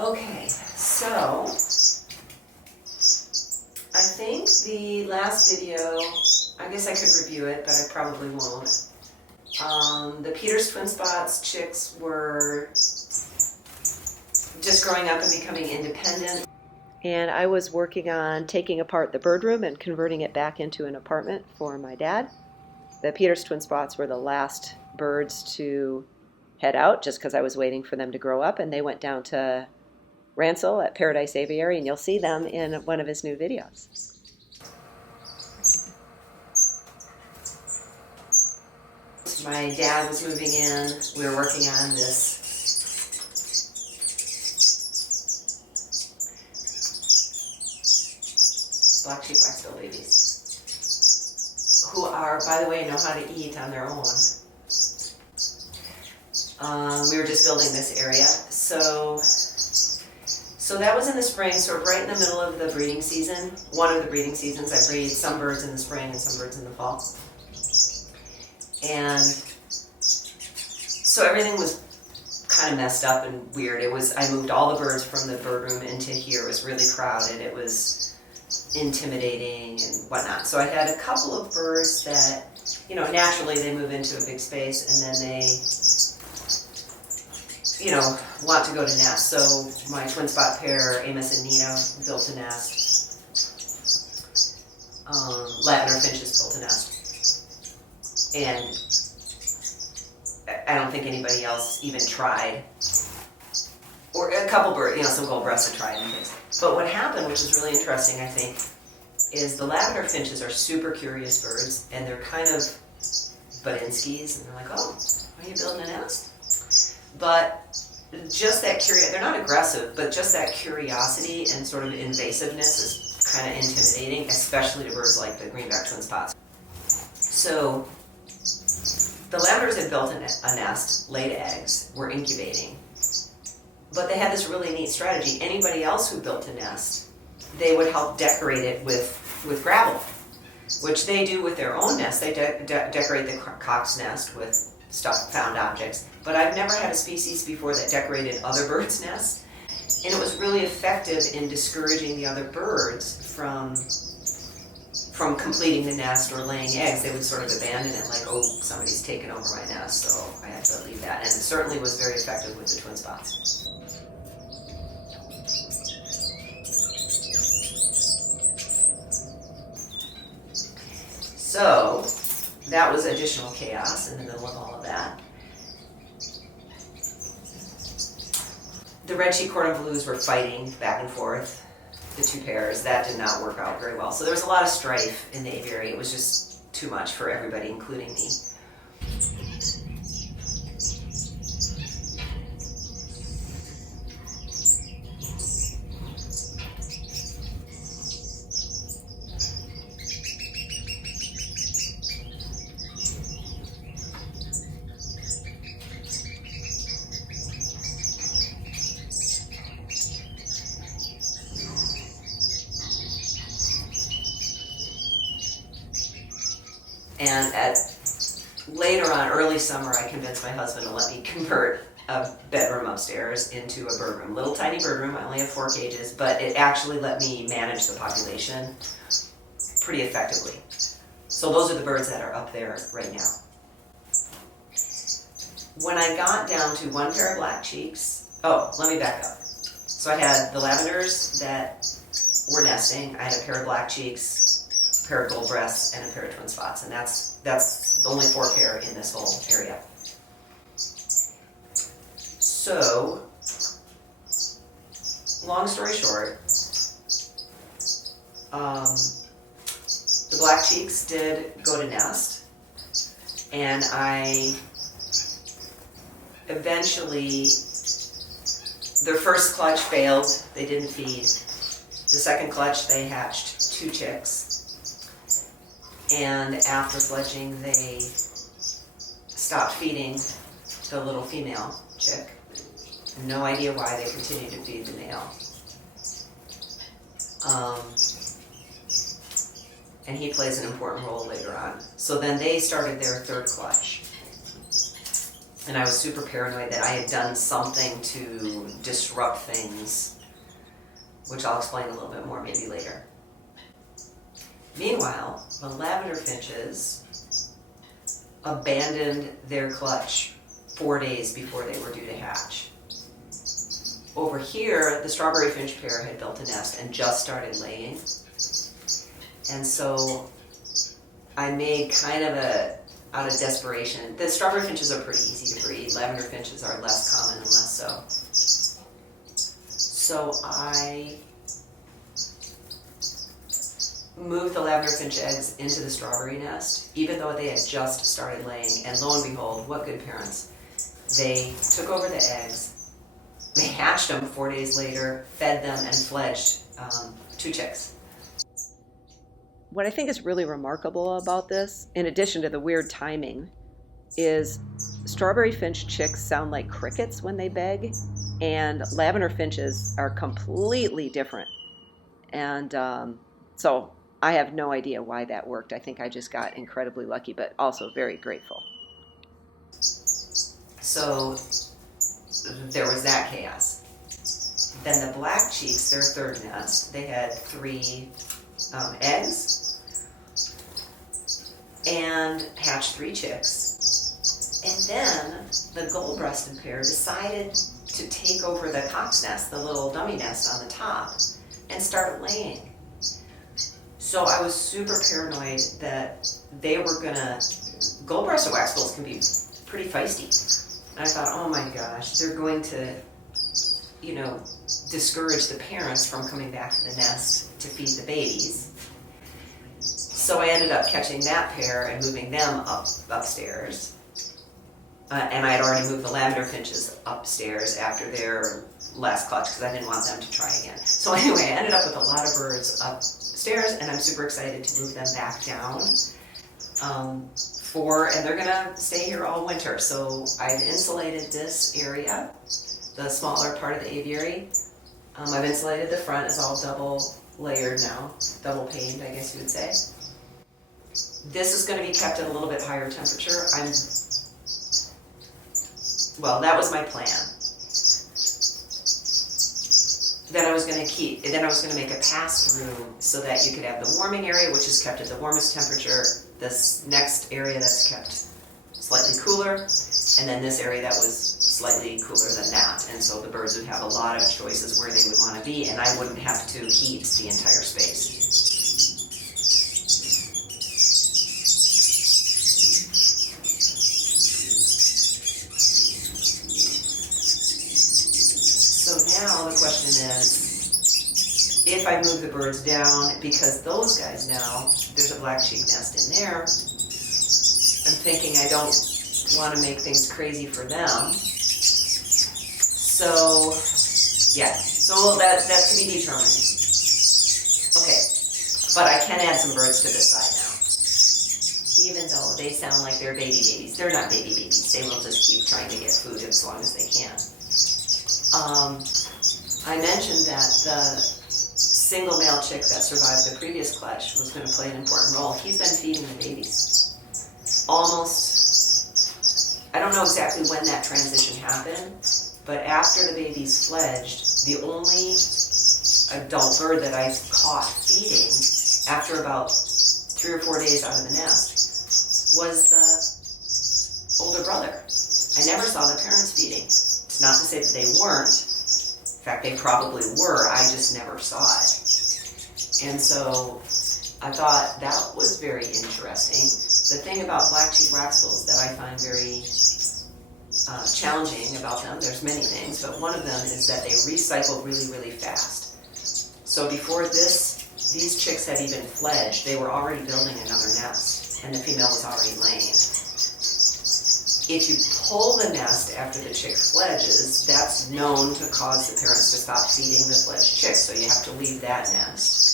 Okay, so I think the last video, I guess I could review it, but I probably won't. The Peters twin spots chicks were just growing up and becoming independent. And I was working on taking apart the bird room and converting it back into an apartment for my dad. The Peters twin spots were the last birds to head out just because I was waiting for them to grow up, and they went down to Ransel at Paradise Aviary, and you'll see them in one of his new videos. My dad was moving in. We were working on this black sheep wax-bill babies, who are, by the way, know how to eat on their own. We were just building this area, so that was in the spring, sort of right in the middle of the breeding season. One of the breeding seasons. I breed some birds in the spring and some birds in the fall. And so everything was kind of messed up and weird. I moved all the birds from the bird room into here. It was really crowded. It was intimidating and whatnot. So I had a couple of birds that, naturally they move into a big space and then they, want to go to nest. So my twin spot pair, Amos and Nina, built a nest. Lavender finches built a nest. And I don't think anybody else even tried. Or a couple birds, some gold breasts had tried and things. But what happened, which is really interesting, I think, is the lavender finches are super curious birds, and they're kind of Budinskis, and they're like, oh, are you building a nest? But just that they're not aggressive, but just that curiosity and sort of invasiveness is kind of intimidating, especially to birds like the greenback twin spots. So the lavenders had built a nest, laid eggs, were incubating. But they had this really neat strategy. Anybody else who built a nest, they would help decorate it with gravel, which they do with their own nest. They decorate the cock's nest with found objects. But I've never had a species before that decorated other birds' nests. And it was really effective in discouraging the other birds from completing the nest or laying eggs. They would sort of abandon it, like, oh, somebody's taken over my nest, so I have to leave that. And it certainly was very effective with the twin spots. So that was additional chaos in the middle of all of that. The red-cheeked cordon bleus were fighting back and forth, the two pairs. That did not work out very well. So there was a lot of strife in the aviary. It was just too much for everybody, including me. And later on, early summer, I convinced my husband to let me convert a bedroom upstairs into a bird room. Little tiny bird room. I only have 4 cages, but it actually let me manage the population pretty effectively. So those are the birds that are up there right now. When I got down to 1 pair of black cheeks, let me back up. So I had the lavenders that were nesting. I had a pair of black cheeks, a pair of gold breasts, and a pair of twin spots, and that's the only 4 pair in this whole area. So, long story short, the black cheeks did go to nest, and I eventually, their first clutch failed. They didn't feed. The second clutch, they hatched 2 chicks. And after fledging, they stopped feeding the little female chick. No idea why they continued to feed the male. And he plays an important role later on. So then they started their 3rd clutch. And I was super paranoid that I had done something to disrupt things, which I'll explain a little bit more maybe later. Meanwhile, the lavender finches abandoned their clutch 4 days before they were due to hatch. Over here, the strawberry finch pair had built a nest and just started laying. And so I made kind of out of desperation. The strawberry finches are pretty easy to breed. Lavender finches are less common and less so. So I moved the lavender finch eggs into the strawberry nest, even though they had just started laying. And lo and behold, what good parents. They took over the eggs, they hatched them 4 days later, fed them, and fledged 2 chicks. What I think is really remarkable about this, in addition to the weird timing, is strawberry finch chicks sound like crickets when they beg, and lavender finches are completely different. And so I have no idea why that worked. I think I just got incredibly lucky, but also very grateful. So there was that chaos. Then the black cheeks, their third nest, they had 3 eggs and hatched 3 chicks. And then the gold-breasted pair decided to take over the cock's nest, the little dummy nest on the top, and start laying. So I was super paranoid that they were gonna, gold-breasted waxbills can be pretty feisty. And I thought, oh my gosh, they're going to, discourage the parents from coming back to the nest to feed the babies. So I ended up catching that pair and moving them upstairs. And I had already moved the lavender finches upstairs after their last clutch because I didn't want them to try again. So anyway, I ended up with a lot of birds upstairs, and I'm super excited to move them back down. And they're gonna stay here all winter. So I've insulated this area, the smaller part of the aviary. I've insulated the front, it's all double layered now, double paned, I guess you would say. This is going to be kept at a little bit higher temperature. That was my plan. Then I was going to make a pass-through so that you could have the warming area, which is kept at the warmest temperature, this next area that's kept slightly cooler, and then this area that was slightly cooler than that. And so the birds would have a lot of choices where they would want to be, and I wouldn't have to heat the entire space. So now the question is, if I move the birds down, because those guys now, there's a black cheek nest in there, I'm thinking I don't want to make things crazy for them. So, yeah, so that's to be determined. Okay, but I can add some birds to this side now. Even though they sound like they're baby babies. They're not baby babies. They will just keep trying to get food as long as they can. I mentioned that the single male chick that survived the previous clutch was going to play an important role. He's been feeding the babies. I don't know exactly when that transition happened, but after the babies fledged, the only adult bird that I caught feeding after about 3 or 4 days out of the nest was the older brother. I never saw the parents feeding. It's not to say that they weren't. In fact, they probably were. I just never saw it. And so I thought that was very interesting. The thing about black-cheeked waxbills that I find very challenging about them, there's many things, but one of them is that they recycle really, really fast. So before these chicks had even fledged, they were already building another nest, and the female was already laying. If you pull the nest after the chick fledges, that's known to cause the parents to stop feeding the fledged chicks, so you have to leave that nest.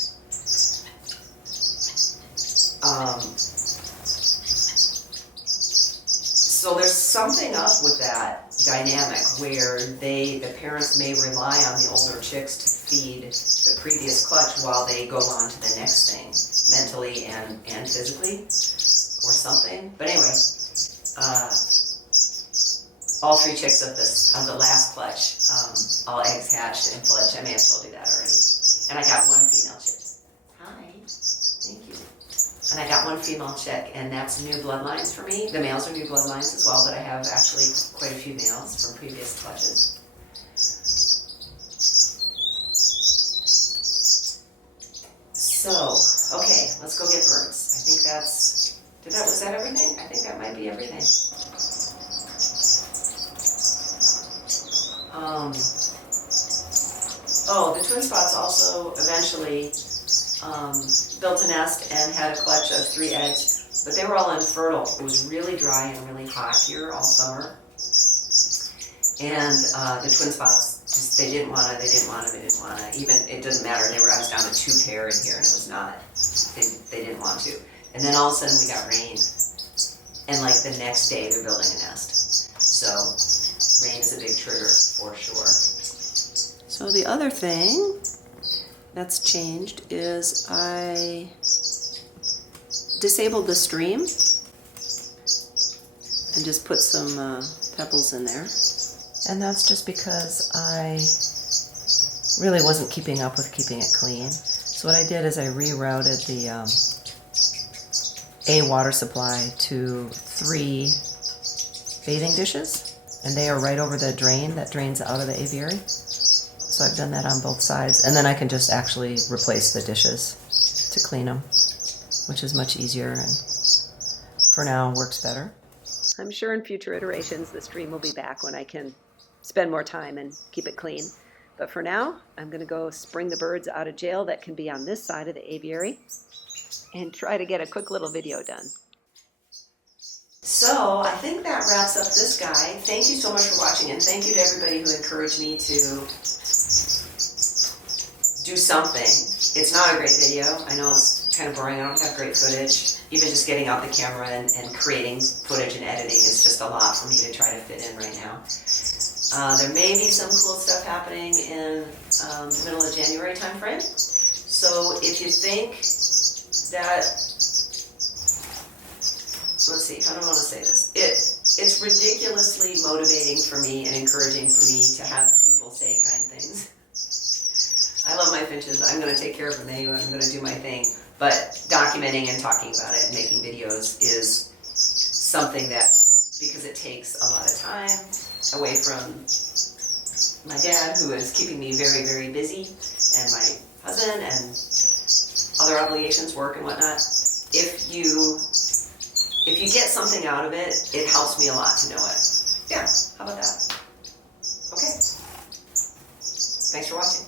So there's something up with that dynamic where the parents may rely on the older chicks to feed the previous clutch while they go on to the next thing, mentally and physically, or something. But anyway, all 3 chicks of the last clutch, all eggs hatched and fledged. I may have told you that already. And I got 1 female chick. Hi, thank you. And I got 1 female chick, and that's new bloodlines for me. The males are new bloodlines as well, but I have actually quite a few males from previous clutches. So, okay, let's go get birds. I think was that everything? I think that might be everything. The twin spots also eventually built a nest and had a clutch of 3 eggs, but they were all infertile. It was really dry and really hot here all summer. And the twin spots, just, they didn't want to, even, it doesn't matter, I was down to 2 pair in here and it was not, they didn't want to. And then all of a sudden we got rain. And like the next day they're building a nest. So rain is a big trigger for sure. So the other thing that's changed is I disabled the stream and just put some pebbles in there. And that's just because I really wasn't keeping up with keeping it clean. So what I did is I rerouted the A water supply to 3 bathing dishes, and they are right over the drain that drains out of the aviary. So I've done that on both sides, and then I can just actually replace the dishes to clean them, which is much easier and for now works better. I'm sure in future iterations the stream will be back when I can spend more time and keep it clean. But for now, I'm going to go spring the birds out of jail that can be on this side of the aviary and try to get a quick little video done. So I think that wraps up this guide. Thank you so much for watching, and thank you to everybody who encouraged me to do something. It's not a great video. I know it's kind of boring. I don't have great footage. Even just getting out the camera and creating footage and editing is just a lot for me to try to fit in right now. There may be some cool stuff happening in the middle of January timeframe. So if you think that, let's see, how do I want to say this? It's ridiculously motivating for me and encouraging for me to have people say kind things. I love my finches. I'm going to take care of them anyway. I'm going to do my thing. But documenting and talking about it and making videos is something that, because it takes a lot of time away from my dad, who is keeping me very, very busy, and my husband, and other obligations, work and whatnot. If you get something out of it, it helps me a lot to know it. Yeah, how about that? Okay. Thanks for watching.